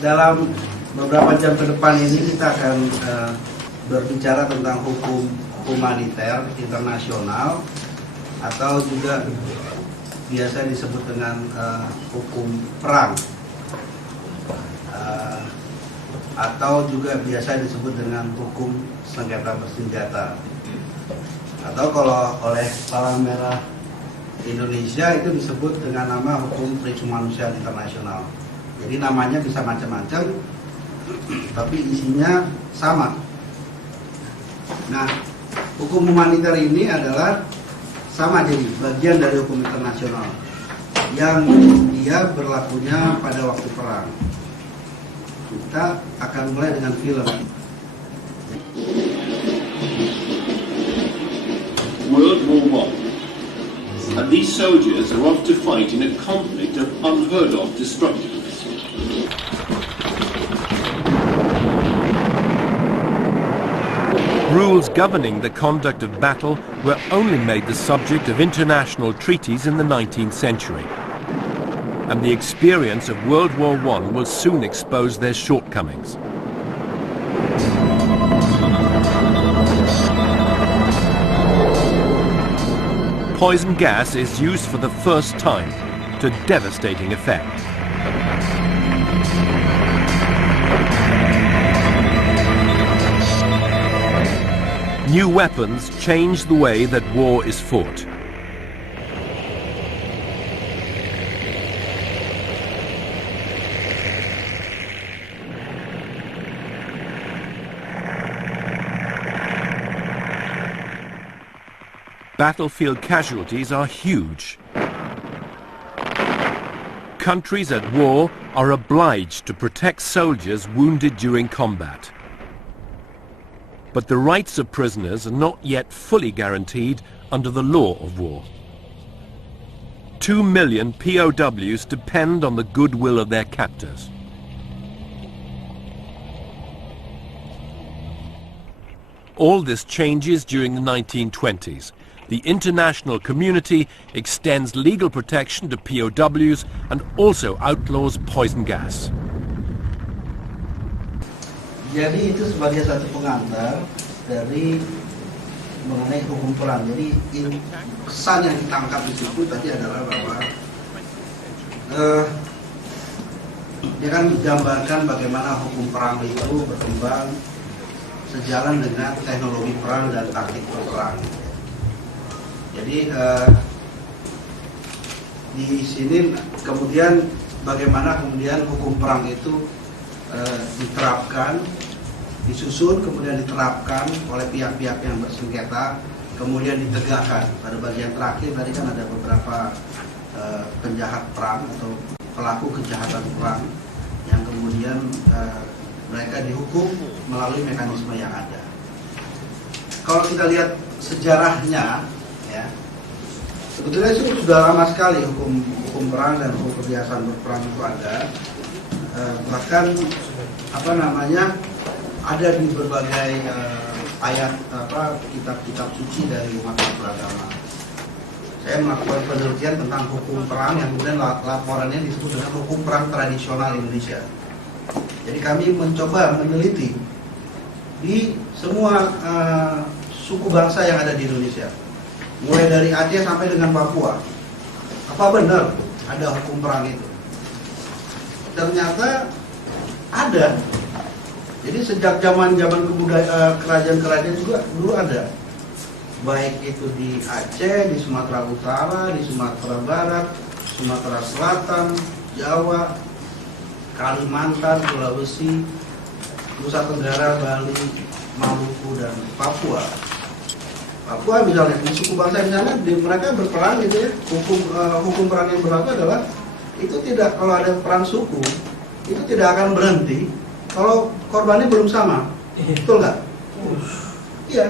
Dalam beberapa jam ke depan ini kita akan berbicara tentang hukum humaniter internasional atau juga biasa disebut dengan hukum perang atau juga biasa disebut dengan hukum sengketa bersenjata atau kalau oleh Palang Merah Indonesia itu disebut dengan nama hukum periksa manusia internasional. Jadi namanya bisa macam-macam, tapi isinya sama. Nah, hukum humaniter ini adalah sama, jadi bagian dari hukum internasional yang dia berlakunya pada waktu perang. Kita akan mulai dengan film. World War I. And these soldiers are off to fight in a conflict of unheard of destruction. Rules governing the conduct of battle were only made the subject of international treaties in the 19th century. And the experience of World War I will soon expose their shortcomings. Poison gas is used for the first time to devastating effect. New weapons change the way that war is fought. Battlefield casualties are huge. Countries at war are obliged to protect soldiers wounded during combat. But the rights of prisoners are not yet fully guaranteed under the law of war. 2 million POWs depend on the goodwill of their captors. All this changes during the 1920s. The international community extends legal protection to POWs and also outlaws poison gas. Jadi itu sebagai satu pengantar dari mengenai hukum perang. Jadi kesan yang ditangkap di situ tadi adalah bahwa dia kan menggambarkan bagaimana hukum perang itu berkembang sejalan dengan teknologi perang dan taktik berperang. Jadi di sini kemudian bagaimana kemudian hukum perang itu diterapkan, disusun, kemudian diterapkan oleh pihak-pihak yang bersengketa, kemudian ditegakkan. Pada bagian terakhir tadi kan ada beberapa penjahat perang atau pelaku kejahatan perang yang kemudian mereka dihukum melalui mekanisme yang ada. Kalau kita lihat sejarahnya, ya, sebetulnya itu sudah lama sekali hukum perang dan hukum kebiasaan berperang itu ada. Bahkan ada di berbagai ayat kitab-kitab suci dari umat beragama. Saya melakukan penelitian tentang hukum perang yang kemudian laporannya disebut dengan hukum perang tradisional Indonesia. Jadi kami mencoba meneliti di semua suku bangsa yang ada di Indonesia, mulai dari Aceh sampai dengan Papua. Apa benar ada hukum perang itu? Ternyata ada. Jadi sejak zaman kerajaan-kerajaan juga dulu ada. Baik itu di Aceh, di Sumatera Utara, di Sumatera Barat, Sumatera Selatan, Jawa, Kalimantan, Sulawesi, Nusa Tenggara, Bali, Maluku, dan Papua. Papua misalnya, di suku bangsa misalnya, mereka berperang gitu ya. Hukum perang yang berlaku adalah itu tidak, kalau ada perang suku itu tidak akan berhenti kalau korbannya belum sama, betul nggak? Iya.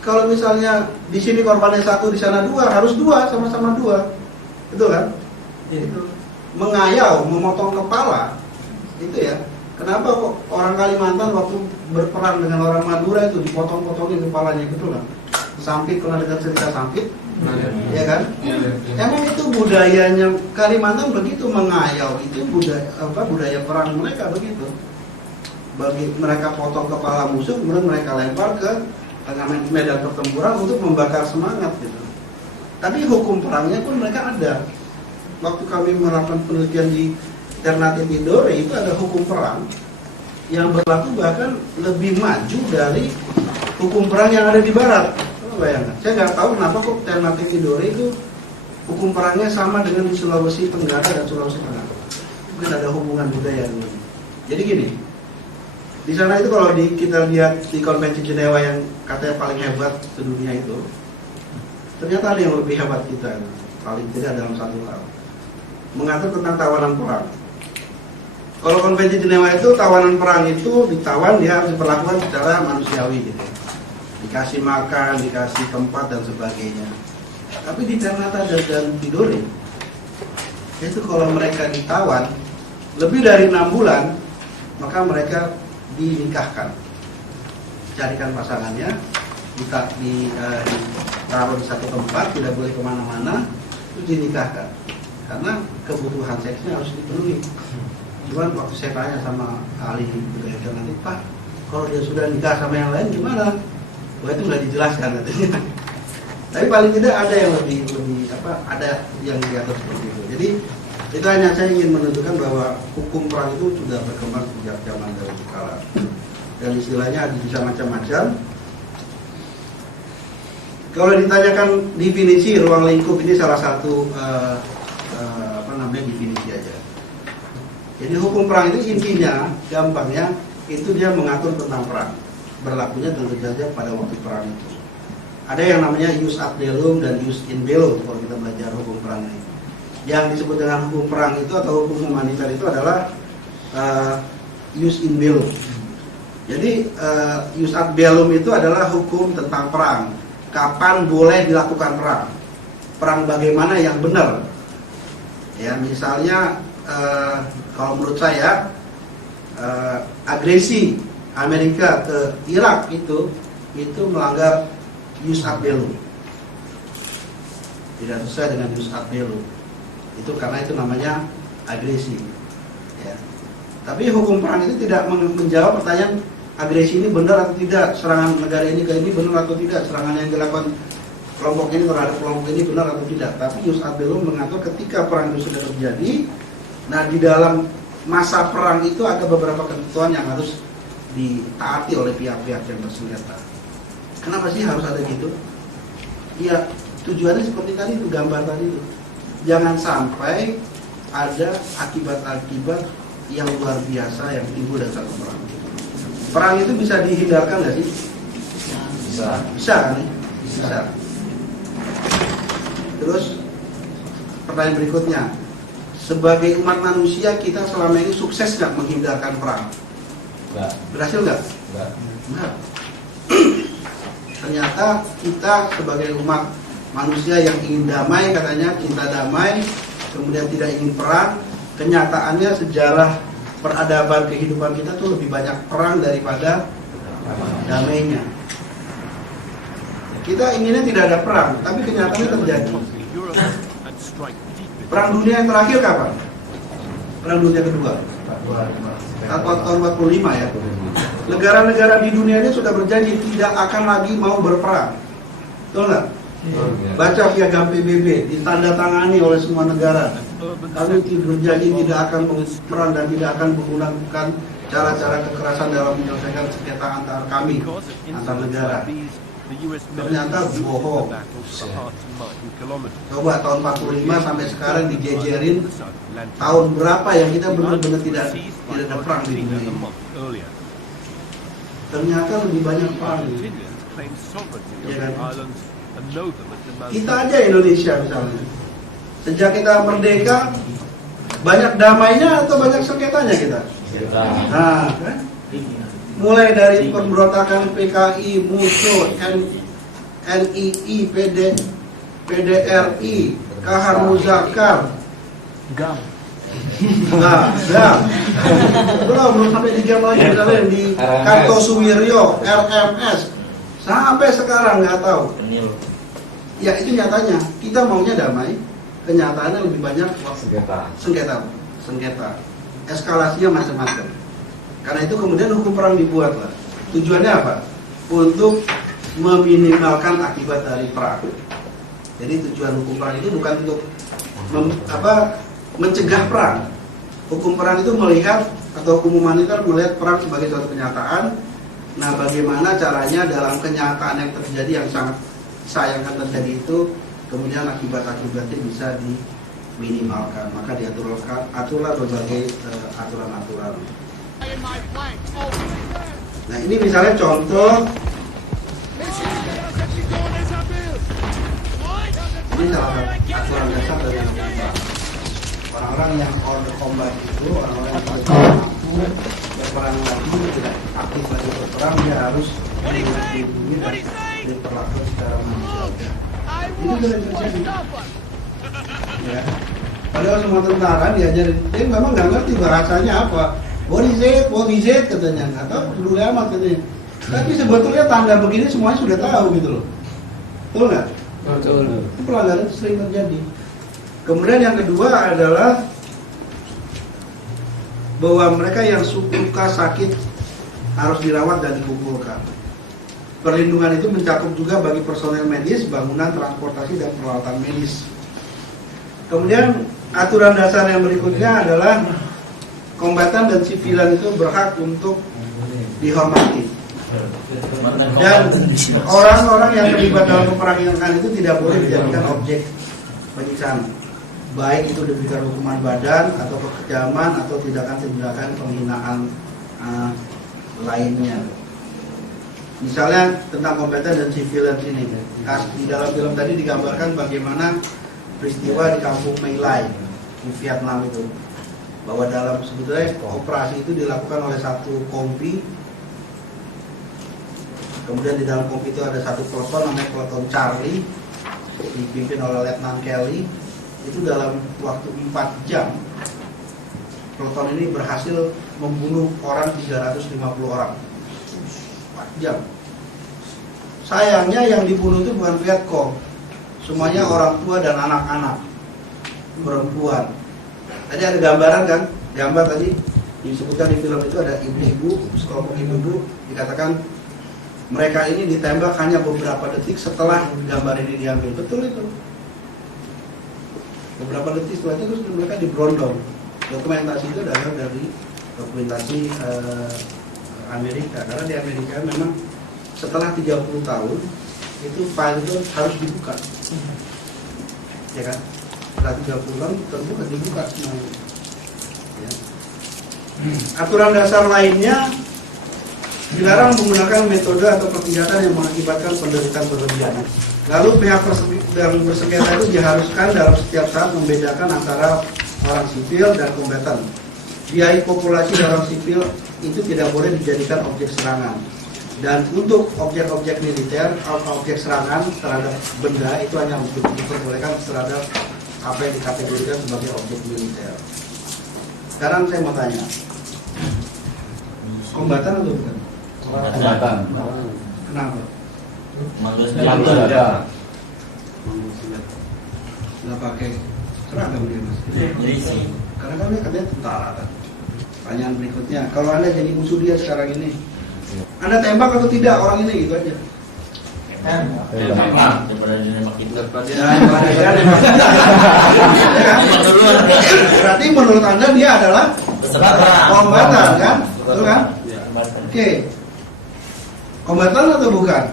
Kalau misalnya di sini korbannya 1, di sana 2, harus 2, sama-sama 2, betul kan? Itu mengayau, memotong kepala, itu ya. Kenapa kok orang Kalimantan waktu berperang dengan orang Madura itu dipotong-potongin kepalanya, betul kan? Sampit, pernah dengar cerita Sampit? Ya kan? Emang itu budayanya Kalimantan begitu mengayau, itu budaya perang mereka begitu. Bagi mereka potong kepala musuh, kemudian mereka lempar ke tengah medan pertempuran untuk membakar semangat gitu. Tapi hukum perangnya pun mereka ada. Waktu kami melakukan penelitian di Ternate Tidore itu ada hukum perang yang berlaku bahkan lebih maju dari hukum perang yang ada di barat. Coba bayangkan. Saya nggak tahu kenapa kok Ternate Tidore itu hukum perangnya sama dengan di Sulawesi Tenggara dan Sulawesi Tengah. Mungkin ada hubungan budaya dulu. Jadi gini, di sana itu kalau kita lihat di konvensi Jenewa yang katanya paling hebat sedunia itu, ternyata ada yang lebih hebat kita, paling tidak dalam satu hal, mengatur tentang tawanan perang. Kalau konvensi Jenewa itu tawanan perang itu ditawan, dia harus diperlakukan secara manusiawi gitu, dikasih makan, dikasih tempat dan sebagainya. Tapi di Ternate dan Tidore itu kalau mereka ditawan lebih dari 6 bulan, maka mereka dinikahkan, carikan pasangannya, ditaruh di satu tempat, tidak boleh kemana-mana, itu dinikahkan, karena kebutuhan seksnya harus dipenuhi. Cuman waktu saya tanya sama ahli budaya nanti, Pak, kalau dia sudah nikah sama yang lain gimana? Wah, itu nggak dijelaskan katanya. Tapi paling tidak ada yang lebih ada yang diatur seperti itu. Jadi itu hanya saya ingin menunjukkan bahwa hukum perang itu sudah berkembang sejak zaman dahulu kala. Dan istilahnya bisa macam-macam. Kalau ditanyakan definisi ruang lingkup, ini salah satu definisi aja. Jadi hukum perang itu intinya, gampangnya itu dia mengatur tentang perang. Berlakunya tentu saja pada waktu perang itu. Ada yang namanya jus ad bellum dan jus in bello kalau kita belajar hukum perang ini. Yang disebut dengan hukum perang itu atau hukum humaniter itu adalah jus in bello. Jadi jus ad bellum itu adalah hukum tentang perang. Kapan boleh dilakukan perang? Perang bagaimana yang benar? Ya, misalnya kalau menurut saya agresi Amerika ke Irak itu melanggar jus ad bellum. Tidak sesuai dengan jus ad bellum. Itu karena itu namanya agresi. Ya. Tapi hukum perang itu tidak menjawab pertanyaan agresi ini benar atau tidak, serangan negara ini ke ini benar atau tidak, serangan yang dilakukan kelompok ini terhadap kelompok ini benar atau tidak. Tapi jus ad bellum mengatur ketika perang itu sudah terjadi. Nah, di dalam masa perang itu ada beberapa ketentuan yang harus ditaati oleh pihak-pihak yang bersenjata. Kenapa sih harus ada gitu? Ya, tujuannya seperti tadi itu, gambar tadi itu. Jangan sampai ada akibat-akibat yang luar biasa yang timbul dari satu perang. Perang itu bisa dihindarkan nggak sih? Bisa kan? Bisa. Terus pertanyaan berikutnya, sebagai umat manusia kita selama ini sukses nggak menghindarkan perang? Enggak. Berhasil nggak? Enggak. Ternyata kita sebagai umat manusia yang ingin damai, katanya cinta damai, kemudian tidak ingin perang, kenyataannya sejarah peradaban kehidupan kita tuh lebih banyak perang daripada damainya. Kita inginnya tidak ada perang, tapi kenyataannya terjadi. Perang dunia yang terakhir kapan? Perang dunia kedua. Tahun 45 ya. Negara-negara di dunia ini sudah berjanji tidak akan lagi mau berperang. Betul nggak? Baca piagam PBB, ditandatangani oleh semua negara. Kami berjanji tidak akan berperang dan tidak akan menggunakan cara-cara kekerasan dalam menyelesaikan sengketa antar kami, antar negara. Ternyata bohong. Coba tahun 45 sampai sekarang dijejerin tahun berapa yang kita benar-benar tidak ada perang di dunia ini. Ternyata lebih banyak perang. Ya kan? Kita aja Indonesia misalnya, sejak kita merdeka banyak damainya atau banyak sengketanya kita? Nah, kan? Mulai dari pemberontakan PKI, musuh, NII, PDRI, Kahar Muzakar, GAM. Nah, belum sampai di GAM lagi, misalnya di Kartosuwiryo, RMS, sampai sekarang nggak tahu. Ya itu nyatanya, kita maunya damai, kenyataannya lebih banyak sengketa. Eskalasinya macam-macam. Karena itu kemudian hukum perang dibuat lah. Tujuannya apa? Untuk meminimalkan akibat dari perang. Jadi tujuan hukum perang itu bukan untuk mencegah perang. Hukum perang itu melihat, atau hukum humanitar melihat perang sebagai suatu kenyataan. Nah, bagaimana caranya dalam kenyataan yang terjadi yang sangat sayangkan terjadi itu, kemudian akibat-akibatnya bisa diminimalkan. Maka diaturlah berbagai aturan-aturan. Nah, ini misalnya contoh. Ini salah satu aturan dasar dari hukum perang. Orang-orang yang on the combat itu, orang-orang yang tidak mampu berperang lagi, tidak aktif lagi berperang, dia harus dilindungi dan diperlakukan secara manusiawi. Itu sering terjadi. Ya. Padahal semua tentara diajarin, dia memang nggak ngerti bahasanya apa. What is it katanya, atau peduli amat katanya. Tapi sebetulnya tanda begini semuanya sudah tahu gitu loh. Betul nggak? Betul. Itu pelanggaran sering terjadi. Kemudian yang kedua adalah bahwa mereka yang luka sakit harus dirawat dan dikumpulkan. Perlindungan itu mencakup juga bagi personel medis, bangunan, transportasi, dan peralatan medis. Kemudian aturan dasar yang berikutnya adalah kombatan dan sivilan itu berhak untuk dihormati. Dan orang-orang yang terlibat dalam peperangan itu tidak boleh dijadikan objek penyiksaan, baik itu diberikan hukuman badan atau kekejaman atau tindakan-tindakan penghinaan lainnya. Misalnya tentang kombatan dan sivilan ini, di dalam film tadi digambarkan bagaimana peristiwa di kampung My Lai di Vietnam itu, bahwa dalam sebetulnya operasi itu dilakukan oleh satu kompi. Kemudian di dalam kompi itu ada satu peleton namanya peleton Charlie, dipimpin oleh Letnan Kelly. Itu dalam waktu 4 jam peleton ini berhasil membunuh orang 350 orang. 4 jam. Sayangnya yang dibunuh itu bukan Vietcong, semuanya orang tua dan anak-anak, perempuan. Tadi ada gambaran kan, gambar tadi disebutkan di film itu ada ibu-ibu, sekelompok ibu-ibu, dikatakan mereka ini ditembak hanya beberapa detik setelah gambar ini diambil. Betul itu. Beberapa detik setelah itu terus mereka diberondong. Dokumentasi itu datang dari dokumentasi Amerika. Karena di Amerika memang setelah 30 tahun itu file itu harus dibuka. Ya kan? Setelah 30 tahun terbuka dibuka semuanya. Ya. Aturan dasar lainnya dilarang menggunakan metode atau persenjataan yang mengakibatkan penderitaan berlebihan. Lalu pihak yang bersengketa itu diharuskan dalam setiap saat membedakan antara orang sipil dan kombatan. Biaya populasi orang sipil itu tidak boleh dijadikan objek serangan. Dan untuk objek-objek militer, objek serangan terhadap benda itu hanya diperbolehkan terhadap apa yang dikategorikan sebagai objek militer. Sekarang saya mau tanya, kombatan atau bukan? Kombatan. Kenapa? Mantul ya. Nggak pakai seragam dia mas. Karena kan dia katanya tentara kan. Pertanyaan berikutnya, kalau Anda jadi musuh dia sekarang ini, Anda tembak atau tidak orang ini, gitu aja. Tembak. Daripada nembak kita. Berarti menurut Anda dia adalah kombatan kan? Betul kan? Oke. Kombatan atau bukan?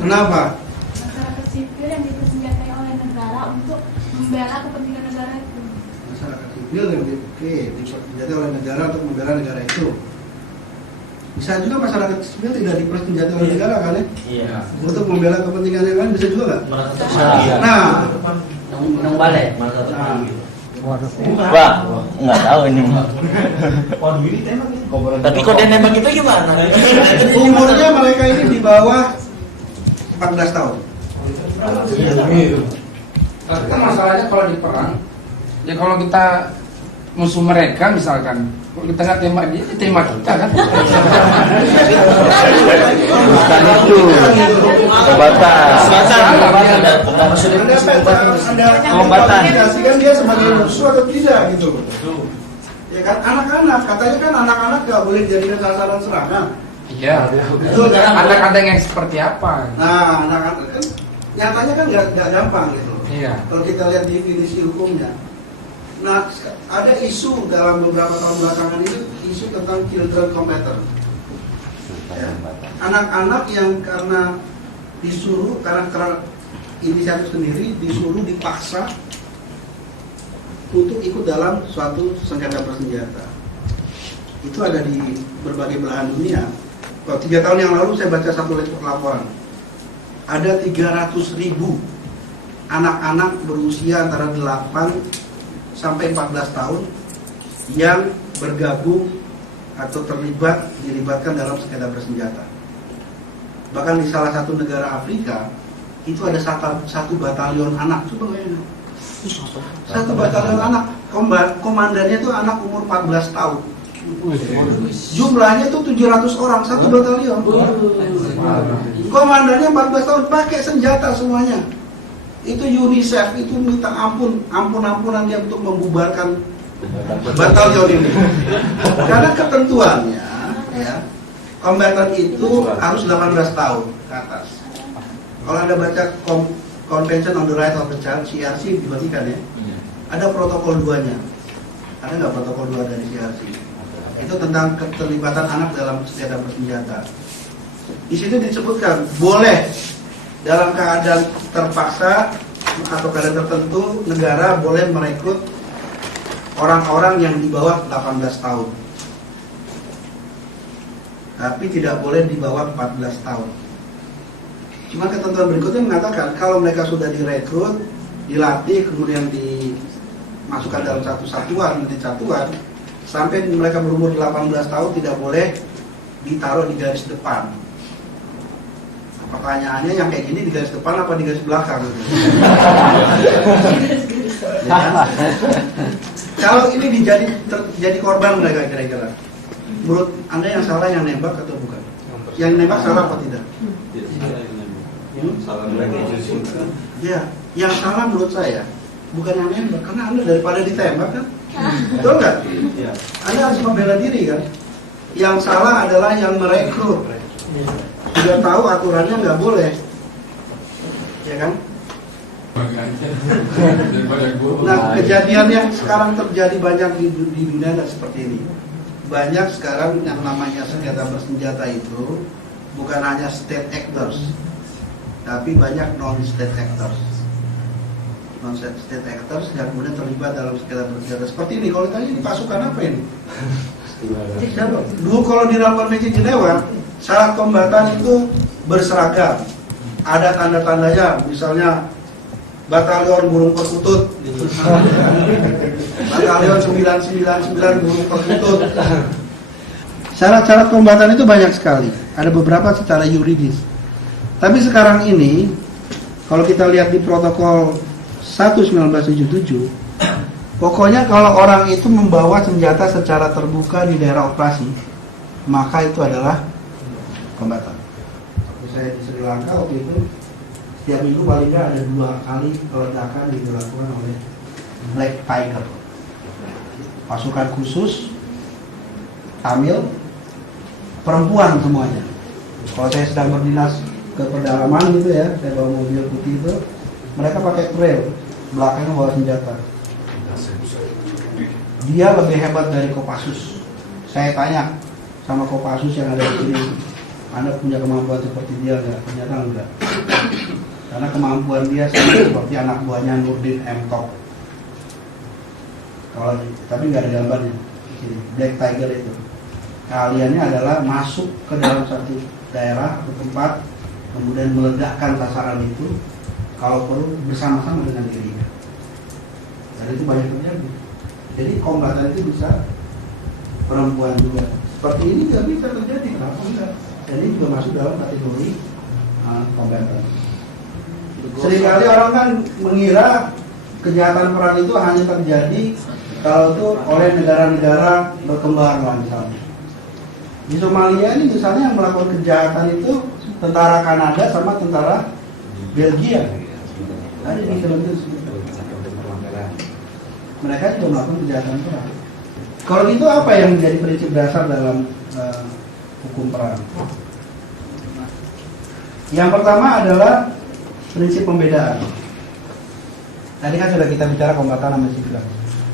Kenapa? Masyarakat sipil yang dipersenjatai oleh negara untuk membela kepentingan negara itu. Masyarakat sipil yang dipersenjatai oleh negara untuk membela negara itu. Bisa juga masyarakat sipil tidak dipersenjatai oleh negara kan ya? Iya. Untuk membela kepentingan yang lain bisa juga nggak? Iya. Nah, Nang balik. Wah, nggak tahu ini. Tapi kok dia nembak itu gimana? umurnya mereka ini di bawah 14 tahun. Kan masalahnya kalau di perang, ya kalau kita musuh mereka misalkan, kalau kita nggak tembak dia, ditembak kita kan? Bukan itu. Pengobatan. Pengobatan. Kan dia sebagai musuh atau tidak gitu. Ya kan anak-anak, katanya kan anak-anak nggak boleh jadikan sasaran serangan. Iya. Betul kan? Anak-anak yang seperti apa? Nah, anak-anak kan nyatanya kan nggak gampang gitu. Iya. Kalau kita lihat definisi hukumnya. Nah, ada isu dalam beberapa tahun belakangan ini, isu tentang children combatant. Ya. Anak-anak yang karena disuruh, karena inisiatif sendiri, disuruh dipaksa untuk ikut dalam suatu sengketa bersenjata. Itu ada di berbagai belahan dunia. Kalau 3 tahun yang lalu saya baca satu laporan, ada 300.000 anak-anak berusia antara 8 sampai 14 tahun yang bergabung atau dilibatkan dalam sengketa bersenjata. Bahkan di salah satu negara Afrika itu ada satu batalion anak. Coba bayangin. Satu batalion anak, komandannya itu anak umur 14 tahun. Jumlahnya itu 700 orang, satu batalion. Komandannya 14 tahun, pakai senjata semuanya. Itu UNICEF itu minta ampunan dia untuk membubarkan batalion ini. Karena ketentuannya, ya, kombatan itu harus 18 tahun ke atas. Kalau Anda baca Convention on the Rights of the Child, CRC dibagikan ya, ada protokol 2-nya. Ada nggak protokol 2 dari CRC? Itu tentang keterlibatan anak dalam sengketa bersenjata. Di situ disebutkan boleh dalam keadaan terpaksa atau keadaan tertentu negara boleh merekrut orang-orang yang di bawah 18 tahun. Tapi tidak boleh di bawah 14 tahun. Cuma ketentuan berikutnya mengatakan kalau mereka sudah direkrut, dilatih, kemudian dimasukkan dalam satu satuan, sampai mereka berumur 18 tahun tidak boleh ditaruh di garis depan. Pertanyaannya yang kayak gini di garis depan apa di garis belakang? Ya kan? Kalau ini jadi korban mereka kira-kira, menurut Anda yang salah yang nembak atau bukan? Yang nembak salah apa tidak? Ya, yang salah menurut saya bukan yang nembak, karena Anda daripada ditembak kan, betul nggak? Anda harus membela diri kan. Yang salah adalah yang merekrut. Sudah tahu aturannya nggak boleh, ya kan? Nah, kejadian yang sekarang terjadi banyak di dunia adalah seperti ini. Banyak sekarang yang namanya sengketa bersenjata itu bukan hanya state actors, tapi banyak non-state actors. Non-state actors yang kemudian terlibat dalam sengketa bersenjata. Seperti ini, kalau tanya ini pasukan apa ini? Dulu kalau di dalam Konvensi Jenewa, syarat kombatan itu berseragam. Ada tanda-tandanya, misalnya batalion burung perkutut gitu. Batalion 999 burung perkutut. Syarat-syarat kombatan itu banyak sekali. Ada beberapa secara yuridis. Tapi sekarang ini kalau kita lihat di protokol 1/1977, pokoknya kalau orang itu membawa senjata secara terbuka di daerah operasi, maka itu adalah kombatan. Saya di Sri Lanka waktu itu setiap minggu paling nggak ada 2 kali peledakan dilakukan oleh Black Tiger, pasukan khusus Tamil, perempuan semuanya. Kalau saya sedang berdinas ke pedalaman gitu ya, saya bawa mobil putih itu, mereka pakai trail, belakangnya bawa senjata. Dia lebih hebat dari Kopassus. Saya tanya sama Kopassus yang ada di sini, Anda punya kemampuan seperti dia nggak? Ternyata enggak. Karena kemampuan dia sama seperti anak buahnya Nurdin M. Tok. Kalau tapi nggak ada gambarnya. Black Tiger itu keahliannya adalah masuk ke dalam satu daerah atau tempat, kemudian meledakkan sasaran itu kalau perlu bersama-sama dengan dirinya. Dan itu banyak terjadi. Jadi kombatan itu bisa perempuan juga. Seperti ini juga bisa terjadi, kenapa enggak? Jadi juga masuk dalam kategori kombatan. Seringkali orang kan mengira kejahatan perang itu hanya terjadi kalau itu oleh negara-negara berkembang lah misalnya. Di Somalia ini misalnya yang melakukan kejahatan itu tentara Kanada sama tentara Belgia. Ada di film itu. Mereka juga melakukan kejahatan perang. Kalau itu apa yang menjadi prinsip dasar dalam hukum perang? Yang pertama adalah prinsip pembedaan. Tadi kan sudah kita bicara kombatan sama sipil.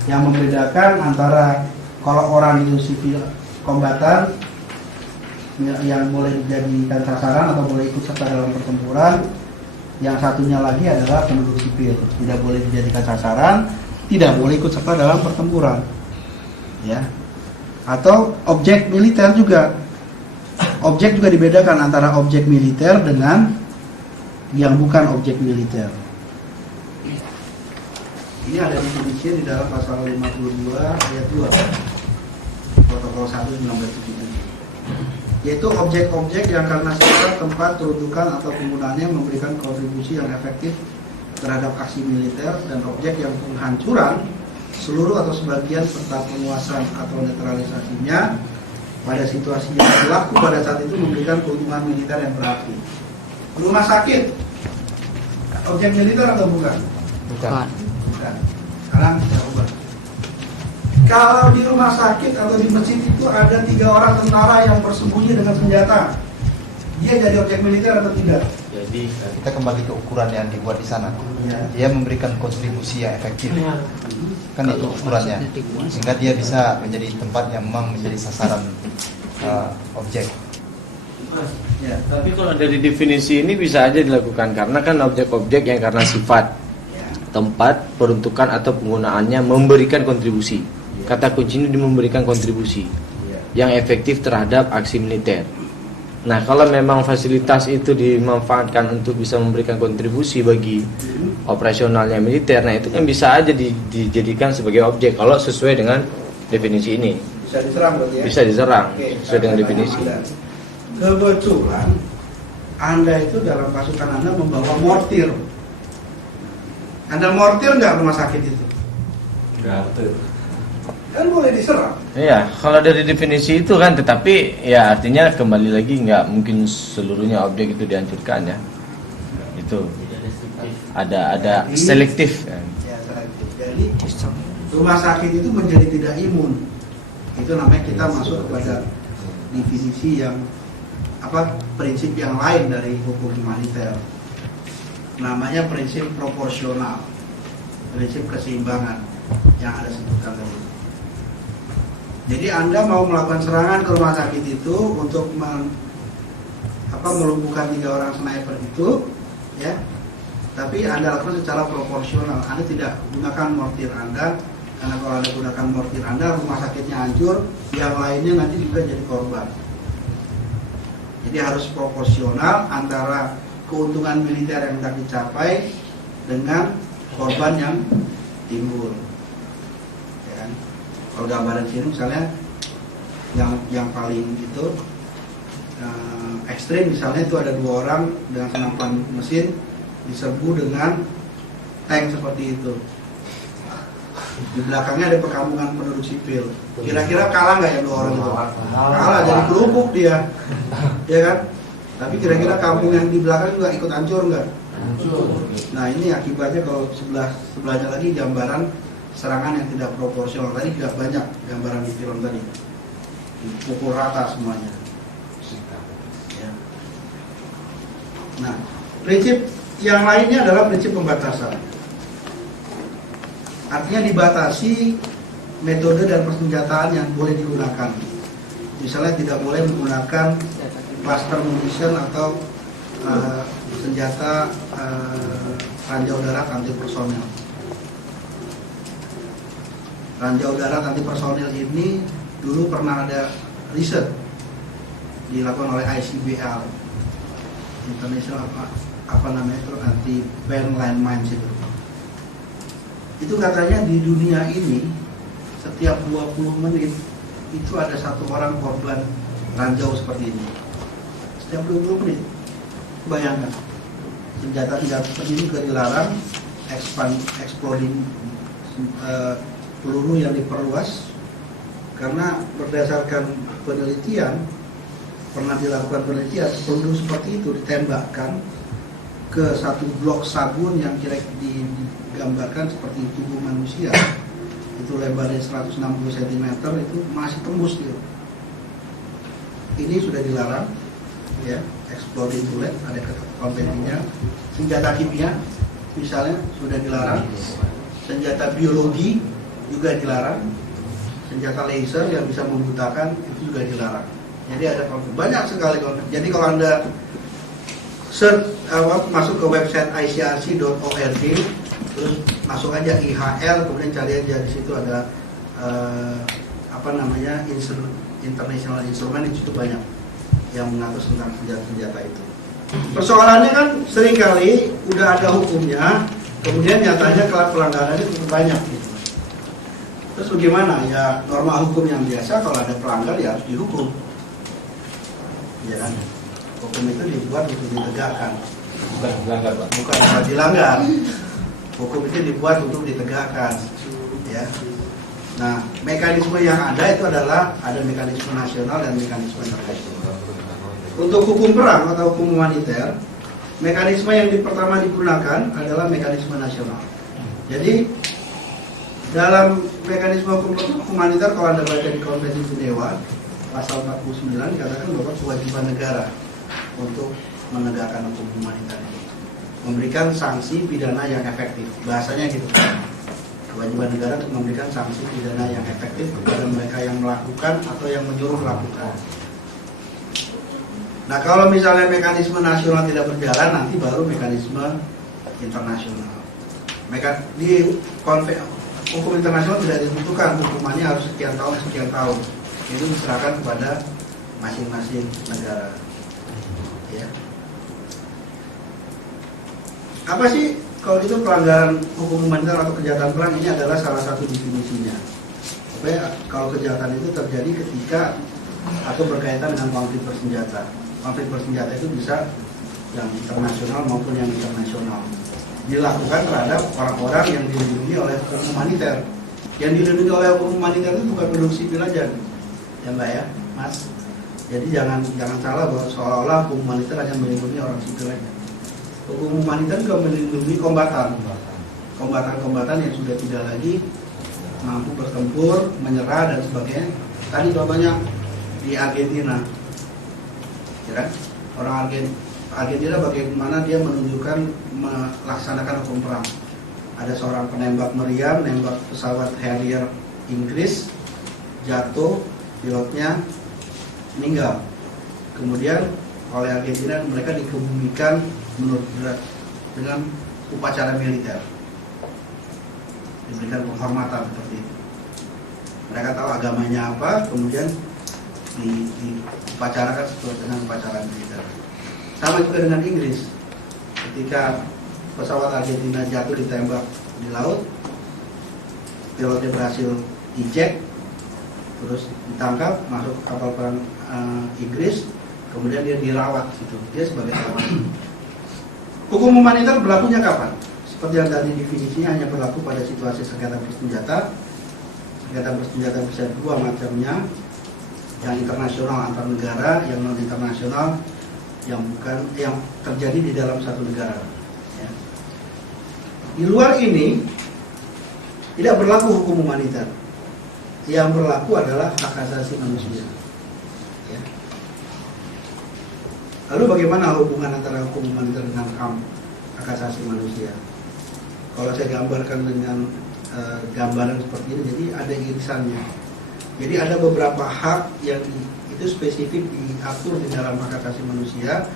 Yang membedakan antara kalau orang itu sipil kombatan yang boleh dijadikan sasaran atau boleh ikut serta dalam pertempuran, yang satunya lagi adalah penduduk sipil, tidak boleh dijadikan sasaran, tidak boleh ikut serta dalam pertempuran, ya. Atau objek militer juga, objek juga dibedakan antara objek militer dengan yang bukan objek militer. Ini ada definisi di dalam pasal 52 ayat 2 Protokol 1 1977. Yaitu objek-objek yang karena sifat, tempat, peruntukan atau penggunaannya memberikan kontribusi yang efektif terhadap aksi militer, dan objek yang penghancuran seluruh atau sebagian serta penguasaan atau netralisasinya pada situasi yang berlaku pada saat itu memberikan keuntungan militer yang berarti. Rumah sakit objek militer atau bukan? Bukan. Bukan. Sekarang kita ubah. Kalau di rumah sakit atau di masjid itu ada 3 orang tentara yang bersembunyi dengan senjata, dia jadi objek militer atau tidak? Jadi kita kembali ke ukuran yang dibuat di sana. Ya. Dia memberikan kontribusi yang efektif. Kan itu ukurannya. Sehingga dia bisa menjadi tempat yang memang menjadi sasaran objek. Ya. Tapi kalau dari definisi ini bisa aja dilakukan karena kan objek-objek yang karena sifat, tempat, peruntukan atau penggunaannya memberikan kontribusi. Kata kunci ini memberikan kontribusi yang efektif terhadap aksi militer. Nah, kalau memang fasilitas itu dimanfaatkan untuk bisa memberikan kontribusi bagi operasionalnya militer, nah itu kan bisa aja dijadikan sebagai objek kalau sesuai dengan definisi ini. Bisa diserang berarti ya? Bisa diserang Oke, sesuai dengan definisi. Kebetulan Anda itu dalam pasukan Anda membawa mortir. Anda mortir nggak rumah sakit itu? Enggak. Kan boleh diserang. Iya, kalau dari definisi itu kan, tetapi ya artinya kembali lagi nggak mungkin seluruhnya objek itu dihancurkan ya. Itu ada selektif. Ya, selektif. Jadi rumah sakit itu menjadi tidak imun. Itu namanya kita masuk kepada definisi yang prinsip yang lain dari hukum humaniter. Namanya prinsip proporsional, prinsip keseimbangan yang ada sebutkan tadi. Jadi Anda mau melakukan serangan ke rumah sakit itu untuk melumpuhkan 3 orang sniper itu, ya. Tapi Anda lakukan secara proporsional. Anda tidak gunakan mortir Anda, karena kalau Anda gunakan mortir Anda, rumah sakitnya hancur, yang lainnya nanti juga jadi korban. Jadi harus proporsional antara keuntungan militer yang hendak dicapai dengan korban yang timbul. Kalau gambaran sini misalnya yang paling itu ekstrim, misalnya itu ada 2 orang dengan senapan mesin diserbu dengan tank seperti itu. Di belakangnya ada perkampungan penduduk sipil. Kira-kira kalah nggak ya 2 orang itu? Kalah, jadi kerupuk dia, ya kan? Tapi kira-kira kampung yang di belakang juga ikut hancur nggak? Nah ini akibatnya kalau sebelahnya lagi gambaran serangan yang tidak proporsional. Tadi tidak banyak gambaran di film tadi, dipukul rata semuanya. Ya. Nah, prinsip yang lainnya adalah prinsip pembatasan. Artinya dibatasi metode dan persenjataan yang boleh digunakan. Misalnya tidak boleh menggunakan cluster munition atau senjata ranjau darat anti personil. Ranjau darat anti personil ini dulu pernah ada riset dilakukan oleh ICBL, International anti ban landmines itu. Itu katanya di dunia ini setiap 20 menit itu ada 1 orang korban ranjau seperti ini. Setiap 20 menit. Bayangkan, senjata tidak seperti ini juga dilarang, exploding peluru yang diperluas, karena berdasarkan penelitian, pernah dilakukan penelitian, peluru seperti itu ditembakkan ke satu blok sabun yang kira digambarkan seperti tubuh manusia, itu lebarnya 160 cm, itu masih tembus dia. Ini sudah dilarang, ya, exploding bullet, ada konvensinya. Senjata kimia misalnya sudah dilarang, senjata biologi juga dilarang, senjata laser yang bisa membutakan itu juga dilarang. Jadi ada konflik, banyak sekali konflik. Jadi kalau Anda search, masuk ke website icrc.org, terus masuk aja IHL, kemudian cari aja di situ ada international instrument, itu cukup banyak yang mengatur tentang senjata-senjata itu. Persoalannya kan seringkali udah ada hukumnya, kemudian nyatanya pelanggarannya cukup banyak gitu. Terus bagaimana? Ya norma hukum yang biasa, kalau ada pelanggar ya harus dihukum, ya kan? Hukum itu dibuat untuk ditegakkan, bukan dilanggar. Hukum itu dibuat untuk ditegakkan, ya. Nah, mekanisme yang ada itu adalah ada mekanisme nasional dan mekanisme internasional. Untuk hukum perang atau hukum humaniter, mekanisme yang pertama digunakan adalah mekanisme nasional. Jadi dalam mekanisme hukum humaniter, kalau Anda baca di Konvensi Jenewa pasal 49 dikatakan bahwa kewajiban negara untuk menegakkan hukum humaniter itu, memberikan sanksi pidana yang efektif. Bahasanya gitu. Kewajiban negara untuk memberikan sanksi pidana yang efektif kepada mereka yang melakukan atau yang menyuruh melakukan. Nah, kalau misalnya mekanisme nasional tidak berjalan, nanti baru mekanisme internasional. Di hukum internasional tidak ditentukan hukumannya harus sekian tahun. Itu diserahkan kepada masing-masing negara. Ya. Apa sih kalau itu pelanggaran hukum humaniter atau kejahatan perang? Ini adalah salah satu definisinya. Supaya kalau kejahatan itu terjadi ketika atau berkaitan dengan konflik bersenjata. Konflik bersenjata itu bisa yang internasional maupun yang internasional, dilakukan terhadap orang-orang yang dilindungi oleh hukum humaniter. Yang dilindungi oleh hukum humaniter itu bukan penduduk sipil aja, ya Mbak ya, Mas. Jadi jangan salah bahwa seolah-olah hukum humaniter hanya melindungi orang sipil aja. Hukum humaniter juga melindungi kombatan yang sudah tidak lagi mampu bertempur, menyerah dan sebagainya. Tadi contohnya di Argentina, ya kan? Orang Argentina bagaimana dia menunjukkan melaksanakan hukum perang. Ada seorang penembak meriam, nembak pesawat Harrier Inggris, jatuh, pilotnya meninggal. Kemudian oleh Argentina mereka dikebumikan dengan upacara militer, diberikan penghormatan seperti itu. Mereka tahu agamanya apa, kemudian diupacarakan sesuai dengan upacara militer. Sama juga dengan Inggris, ketika pesawat Argentina jatuh ditembak di laut, pilotnya berhasil eject, terus ditangkap masuk ke kapal perang Inggris, kemudian dia dirawat gitu, dia sebagai tawanan. Hukum humaniter berlakunya kapan? Seperti yang tadi definisinya hanya berlaku pada situasi sengketa bersenjata. Sengketa bersenjata bisa dua macamnya, yang internasional antar negara, yang non internasional yang terjadi di dalam satu negara. Ya. Di luar ini tidak berlaku hukum humaniter. Yang berlaku adalah hak asasi manusia. Ya. Lalu bagaimana hubungan antara hukum humaniter dengan HAM, hak asasi manusia? Kalau saya gambarkan dengan gambaran seperti ini, jadi ada irisannya. Jadi ada beberapa hak yang itu spesifik diatur di dalam hak asasi manusia,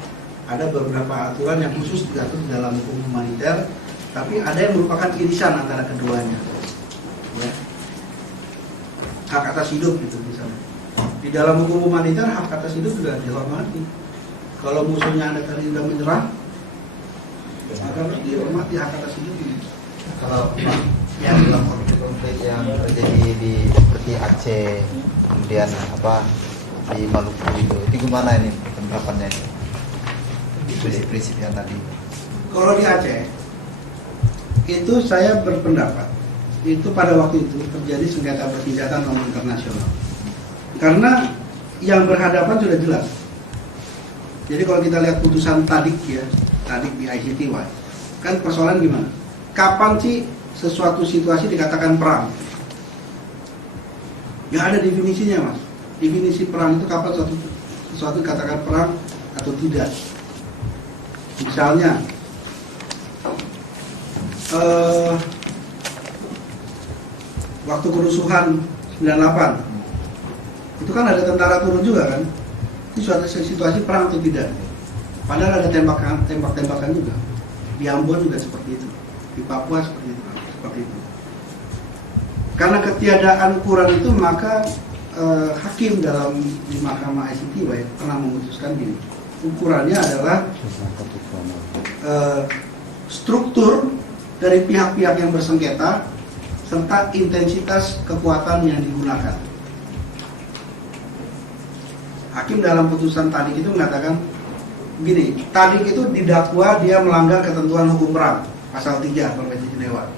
ada beberapa aturan yang khusus diatur di dalam hukum humaniter, tapi ada yang merupakan irisan antara keduanya. Ya. Hak atas hidup itu misalnya. Di dalam hukum humaniter hak atas hidup juga dihormati. Kalau musuhnya Anda tadi sudah menyerah, maka harus dihormati hak atas hidup ini. Kalau yang dalam konflik yang terjadi di seperti Aceh, kemudian di Maluku itu gimana ini penerapannya? Prinsip-prinsip yang tadi. Kalau di Aceh itu saya berpendapat itu pada waktu itu terjadi sengketa bersenjata non internasional. Karena yang berhadapan sudah jelas. Jadi kalau kita lihat putusan Tadik ya, Tadik di ICTY, kan persoalan gimana? Kapan sih sesuatu situasi dikatakan perang? Nggak ada definisinya, Mas. Definisi perang itu kapan sesuatu dikatakan perang atau tidak. Misalnya waktu kerusuhan 98 itu kan ada tentara turun juga kan, itu suatu situasi perang atau tidak. Padahal ada tembak-tembakan juga di Ambon juga seperti itu, di Papua seperti itu. Karena ketiadaan ukuran itu maka hakim di Mahkamah ICTY pernah memutuskan gini, ukurannya adalah struktur dari pihak-pihak yang bersengketa serta intensitas kekuatan yang digunakan. Hakim dalam putusan Tadik itu mengatakan begini, Tadik itu didakwa dia melanggar ketentuan hukum perang pasal 3 Konvensi Jenewa.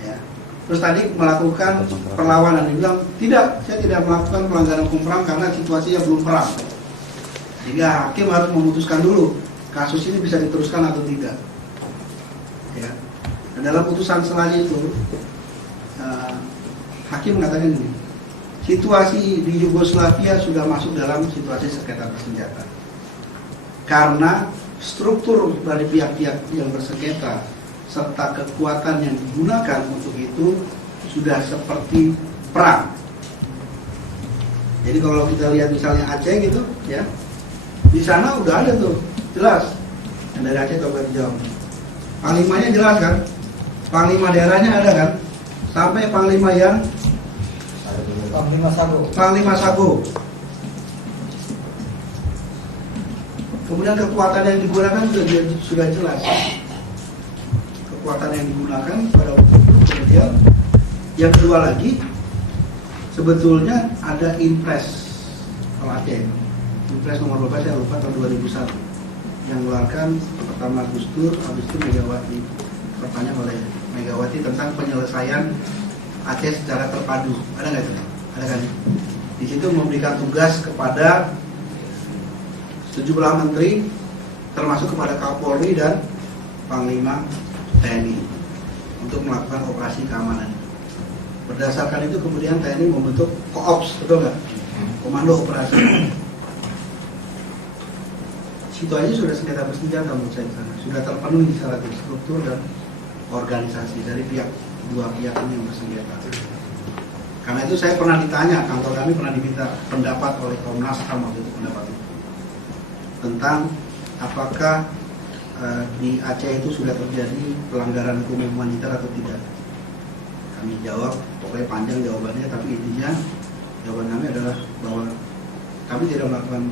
Ya. Terus Tadik melakukan perlawanan, dia bilang tidak, saya tidak melakukan pelanggaran hukum perang karena situasinya belum perang. Sehingga hakim harus memutuskan dulu kasus ini bisa diteruskan atau tidak. Ya. Dan dalam putusan selanjutnya itu hakim mengatakan ini, situasi di Yugoslavia sudah masuk dalam situasi sengketa bersenjata karena struktur dari pihak-pihak yang bersengketa serta kekuatan yang digunakan untuk itu sudah seperti perang. Jadi kalau kita lihat misalnya Aceh gitu ya, di sana udah ada tuh jelas yang dari Aceh coba dijawab, panglimanya jelas kan, panglima daerahnya ada kan, sampai panglima yang Panglima Sago. Kemudian kekuatan yang digunakan sudah jelas. Kekuatan yang digunakan pada waktu itu. Kemudian yang kedua lagi, sebetulnya ada Impres Aceh. Impres nomor 12 saya lupa tahun 2001 yang mengeluarkan pertama Gus Dur, habis itu Megawati. Pertanyaan oleh Megawati tentang penyelesaian Aceh secara terpadu. Ada nggak itu? Ada kan? Di situ memberikan tugas kepada sejumlah menteri, termasuk kepada Kapolri dan Panglima TNI untuk melakukan operasi keamanan. Berdasarkan itu kemudian TNI membentuk Koops, betul nggak? Komando Operasi. Situasinya sudah sengketa bersenjata menurut saya sana. Sudah terpenuhi secara struktur dan organisasi dari dua pihak ini yang bersengketa. Karena itu saya pernah ditanya, kantor kami pernah diminta pendapat oleh Komnas HAM waktu itu tentang apakah di Aceh itu sudah terjadi pelanggaran hukum humaniter atau tidak. Kami jawab, pokoknya panjang jawabannya, tapi intinya jawaban kami adalah bahwa kami tidak melakukan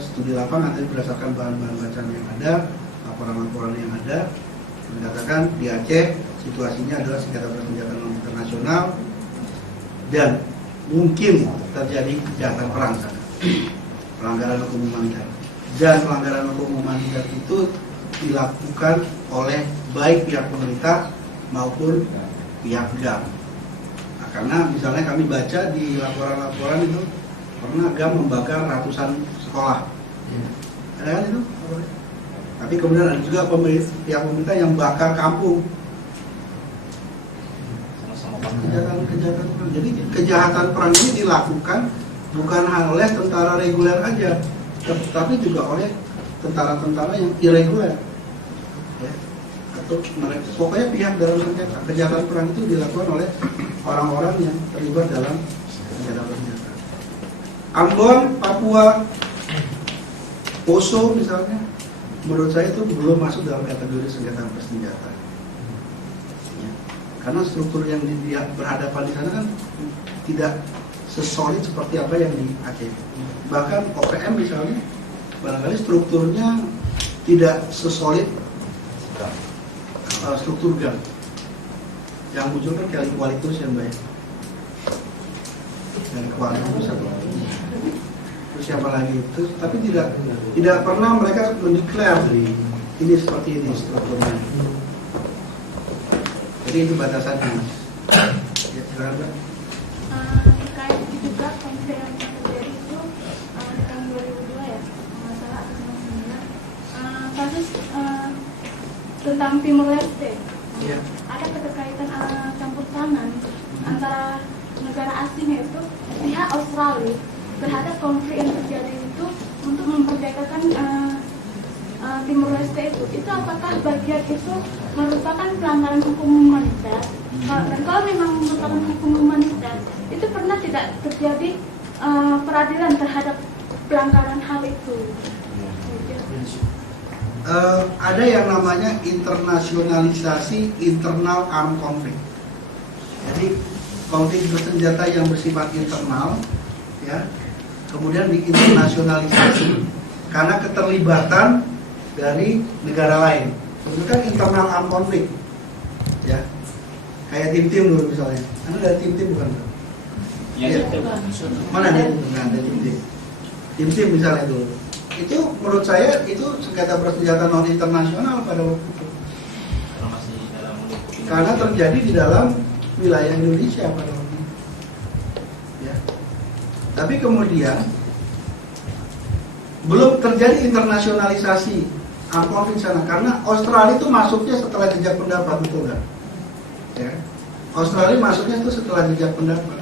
studi lapangan, tapi berdasarkan bahan-bahan bacaan yang ada, laporan-laporan yang ada, mengatakan di Aceh situasinya adalah sengketa bersenjata non internasional dan mungkin terjadi kejahatan perang sana, pelanggaran hukum humaniter. Dan pelanggaran hukum humaniter itu dilakukan oleh baik pihak pemerintah maupun pihak GAM. Nah, karena misalnya kami baca di laporan-laporan itu pernah GAM membakar ratusan sekolah. Ada kan itu? Tapi kemudian ada juga pihak pemerintah yang bakar kampung. Kejahatan perang. Jadi kejahatan perang ini dilakukan bukan oleh tentara reguler aja, tapi juga oleh tentara-tentara yang irreguler. Ya. Atau mereka, pokoknya pihak dalam sengketa. Kejahatan perang itu dilakukan oleh orang-orang yang terlibat dalam sengketa bersenjata. Ambon, Papua, Poso misalnya, menurut saya itu belum masuk dalam kategori sengketa bersenjata. Ya. Karena struktur yang berhadapan di sana kan tidak sesolid seperti apa yang di Aceh. Bahkan OPM misalnya, barangkali strukturnya tidak sesolid struktur GAM. Yang muncul kan kualitas yang baik. Dan kualitas satu lagi. Terus siapa lagi itu? Tapi tidak pernah mereka mendeklar ini seperti ini strukturnya. Jadi itu batasannya. Ya, silakan, Mbak. Terkait juga konflik yang terjadi itu di tahun 2002 ya, masalah atas nama 9 kasus tentang Timor Leste. Iya. Ada keterkaitan campur tangan antara negara asing yaitu pihak Australia terhadap konflik yang terjadi itu untuk memerdekakan Timor Leste itu apakah bagian itu merupakan pelanggaran hukum humaniter? Dan kalau memang merupakan hukum humaniter, itu pernah tidak terjadi peradilan terhadap pelanggaran hal itu? Ada yang namanya internasionalisasi internal armed conflict. Jadi konflik bersenjata yang bersifat internal, ya, kemudian diinternasionalisasi karena keterlibatan dari negara lain. Itu kan internal armed conflict, ya. Kayak tim-tim dulu misalnya. Anda ada tim-tim bukan? Ya, Mana ada tim? Nah, ada tim-tim. Tim-tim misalnya dulu. Itu menurut saya itu sengketa bersenjata non internasional pada waktu itu. Karena terjadi di dalam wilayah Indonesia pada waktu itu. Ya. Tapi kemudian belum terjadi internasionalisasi konflik sana karena Australia itu masuknya setelah jejak pendapat, betul kan? Ya. Australia masuknya itu setelah jejak pendapat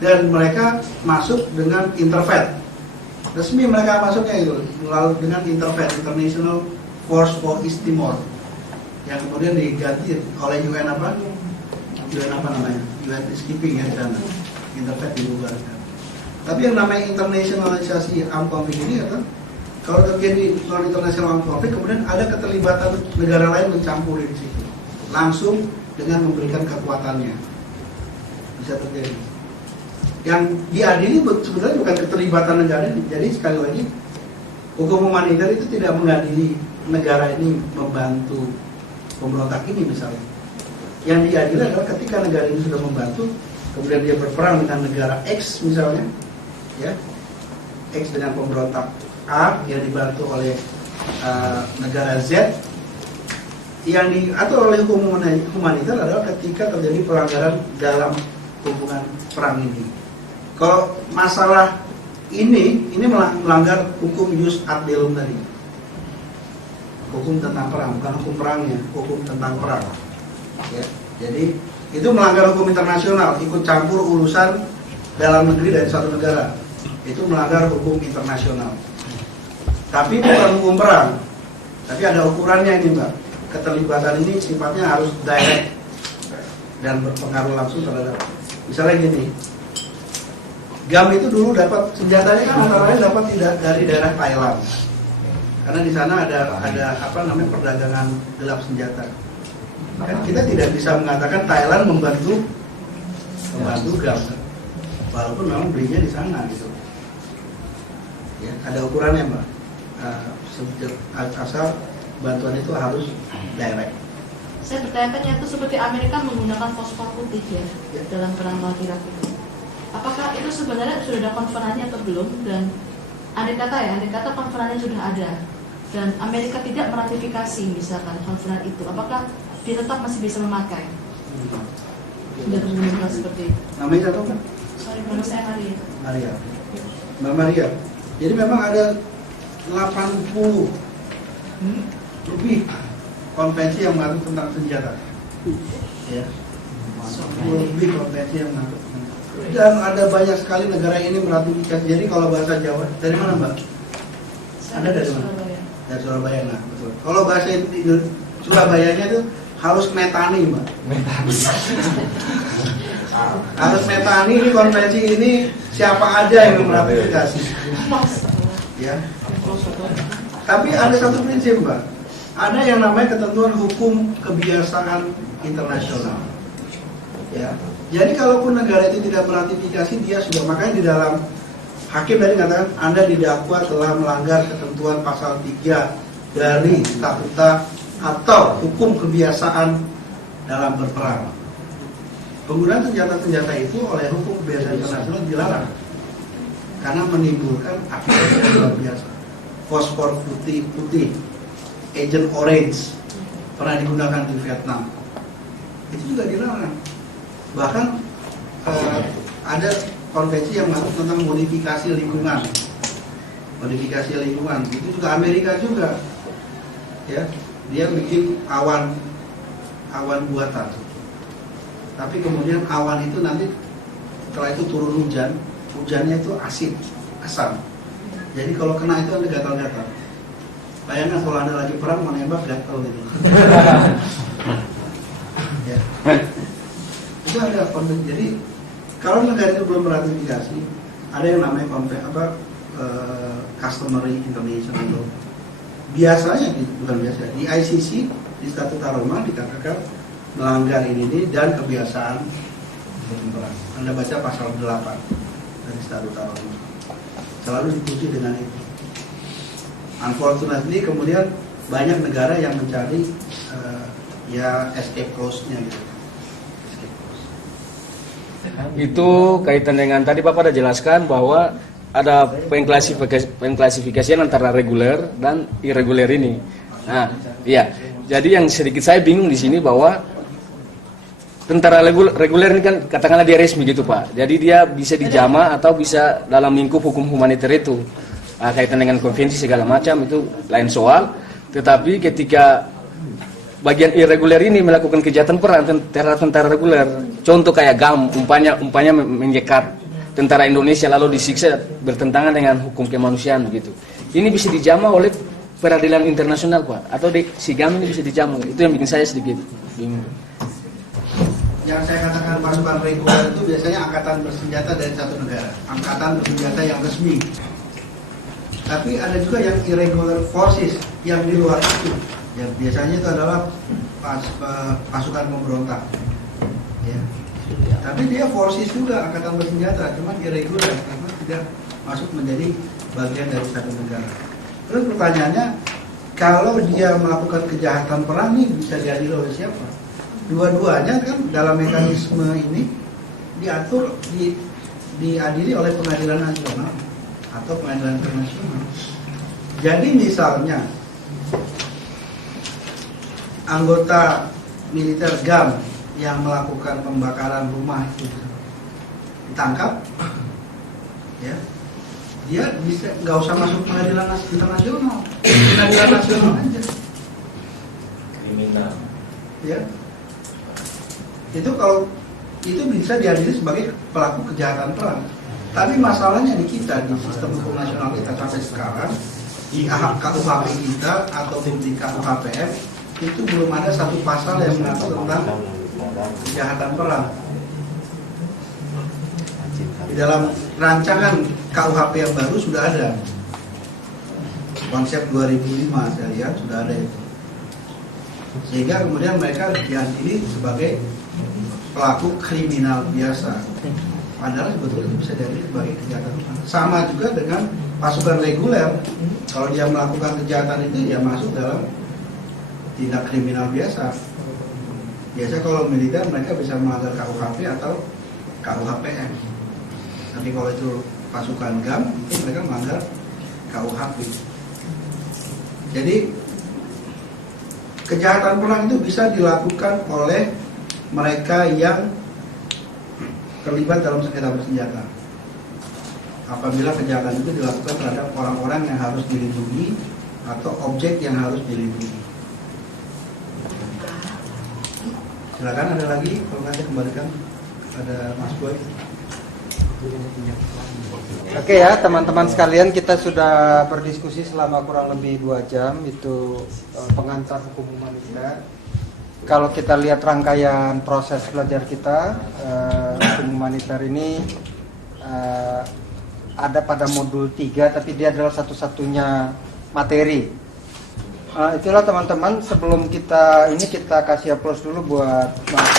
dan mereka masuk dengan interfet. Resmi mereka masuknya itu lalu dengan interfet, International Force for East Timor, yang kemudian diganti oleh UN apa? UN apa namanya? UN Peacekeeping ya di sana. Interfet dibubarkan. Tapi yang namanya internasionalisasi armed conflict ini kan, kalau terjadi non international armed conflict kemudian ada keterlibatan negara lain mencampuri di situ, langsung dengan memberikan kekuatannya bisa terjadi. Yang diadili sebenarnya bukan keterlibatan negara ini. Jadi sekali lagi hukum humaniter itu tidak mengadili negara ini membantu pemberontak ini misalnya. Yang diadili adalah ketika negara ini sudah membantu, kemudian dia berperang dengan negara X misalnya, ya, X dengan pemberontak A yang dibantu oleh negara Z, yang diatur oleh hukum humaniter adalah ketika terjadi pelanggaran dalam hubungan perang ini. Kalau masalah ini melanggar hukum jus ad bellum tadi, hukum tentang perang, bukan hukum perangnya, hukum tentang perang. Ya, jadi itu melanggar hukum internasional, ikut campur urusan dalam negeri dari satu negara, itu melanggar hukum internasional. Tapi bukan hukum perang, tapi ada ukurannya ini, Mbak. Keterlibatan ini sifatnya harus direct dan berpengaruh langsung terhadap. Misalnya gini, GAM itu dulu dapat senjatanya kan antara lain dapat dari daerah Thailand, karena di sana ada apa namanya perdagangan gelap senjata. Kan kita tidak bisa mengatakan Thailand membantu GAM, walaupun memang belinya di sana gitu. Ya, ada ukurannya, Mbak. Asal bantuan itu harus direct. Saya bertanya-tanya itu seperti Amerika menggunakan fosfor putih ya dalam perang lawan Irak itu. Apakah itu sebenarnya sudah ada konvenannya atau belum? Dan andai kata konvenannya sudah ada dan Amerika tidak meratifikasi misalkan konvenan itu, apakah dia tetap masih bisa memakai? Tidak menggunakan seperti itu. Namanya siapa, Pak? Sorry, nama saya Maria. Maria. Mbak Maria. Jadi memang ada 80 lebih konvensi yang mengatur tentang senjata. Ya. 80 lebih konvensi yang mengatur tentang. Dan ada banyak sekali negara ini meratifikasi. Jadi kalau bahasa Jawa, dari mana, Mbak? Anda dari mana? Dari Surabaya, nah, betul. Kalau bahasa Surabayanya itu harus metani, Mbak. Harus metani ini konvensi ini siapa aja yang meratifikasi. Ya. Tapi ada satu prinsip, Mbak. Ada yang namanya ketentuan hukum kebiasaan internasional. Ya. Jadi kalaupun negara itu tidak meratifikasi, dia sudah, makanya di dalam hakim tadi mengatakan Anda didakwa telah melanggar ketentuan pasal 3 dari statuta atau hukum kebiasaan dalam berperang. Penggunaan senjata-senjata itu oleh hukum kebiasaan internasional dilarang karena menimbulkan akibat yang luar biasa. Fosfor putih, Agent Orange pernah digunakan di Vietnam. itu juga dilarang. Bahkan ada konvensi yang masuk tentang modifikasi lingkungan. Modifikasi lingkungan itu juga Amerika juga, ya, dia bikin awan buatan. Tapi kemudian awan itu nanti setelah itu turun hujannya itu asam. Jadi kalau kena itu ada gatal-gatal. Bayangkan kalau Anda lagi perang mau nembak gatal gitu. Ya. Itu ada konvensi. Jadi kalau negara itu belum meratifikasi, ada yang namanya customary international law. Biasanya, bukan biasa, di ICC di Statuta Roma dikatakan melanggar ini dan kebiasaan perang. Anda baca pasal 8 dari Statuta Roma. Selalu dipuji dengan itu. Unfortunately kemudian banyak negara yang mencari escape clause-nya gitu. Itu kaitan dengan tadi Bapak sudah jelaskan bahwa ada pengklasifikasian antara reguler dan irreguler ini. Nah, iya. Jadi yang sedikit saya bingung di sini bahwa tentara reguler ini kan katakanlah dia resmi gitu Pak. Jadi dia bisa dijama atau bisa dalam lingkup hukum humaniter itu. Kaitan dengan konvensi segala macam itu lain soal. Tetapi ketika bagian irreguler ini melakukan kejahatan perang tentara reguler, contoh kayak GAM, umpanya menyekat tentara Indonesia lalu disiksa bertentangan dengan hukum kemanusiaan begitu. Ini bisa dijama oleh peradilan internasional Pak, atau si GAM ini bisa dijama. Itu yang bikin saya sedikit bingung. Yang saya katakan pasukan reguler itu biasanya angkatan bersenjata dari satu negara, angkatan bersenjata yang resmi. Tapi ada juga yang irregular forces yang di luar itu. Ya, biasanya itu adalah pasukan pemberontak. Ya. Tapi dia forces juga angkatan bersenjata, cuma irregular karena tidak masuk menjadi bagian dari satu negara. Terus pertanyaannya, kalau dia melakukan kejahatan perang ini bisa diadili oleh siapa? Dua-duanya kan dalam mekanisme ini diatur diadili oleh pengadilan nasional atau pengadilan internasional. Jadi misalnya anggota militer GAM yang melakukan pembakaran rumah itu ditangkap, ya, dia bisa nggak usah masuk pengadilan internasional, pengadilan nasional aja. Kriminal. Ya. Itu kalau itu bisa diadili sebagai pelaku kejahatan perang. Tapi masalahnya di kita, di sistem hukum nasional kita sampai sekarang, di KUHP kita ataupun di KUHPM itu belum ada satu pasal yang mengatur tentang kejahatan perang. Di dalam rancangan KUHP yang baru sudah ada konsep 2005, saya lihat sudah ada itu. Sehingga kemudian mereka diadili sebagai pelaku kriminal biasa. Padahal sebetulnya itu bisa diadili sebagai kejahatan. Sama juga dengan pasukan reguler. Kalau dia melakukan kejahatan itu, dia masuk dalam tindak kriminal biasa. Biasa kalau militer mereka bisa melanggar KUHP atau KUHPM. Tapi kalau itu pasukan GAM, itu mereka melanggar KUHP. Jadi kejahatan perang itu bisa dilakukan oleh mereka yang terlibat dalam sengketa bersenjata. Apabila kejahatan itu dilakukan terhadap orang-orang yang harus dilindungi atau objek yang harus dilindungi. Silakan, ada lagi? Kalau nggak saya kembalikan kepada Mas Boy. Oke ya teman-teman sekalian, kita sudah berdiskusi selama kurang lebih 2 jam. Itu pengantar hukum humaniter. Kalau kita lihat rangkaian proses belajar kita, hukum humaniter ini ada pada modul 3, tapi dia adalah satu-satunya materi. Itulah teman-teman, sebelum kita kasih applause dulu buat Mas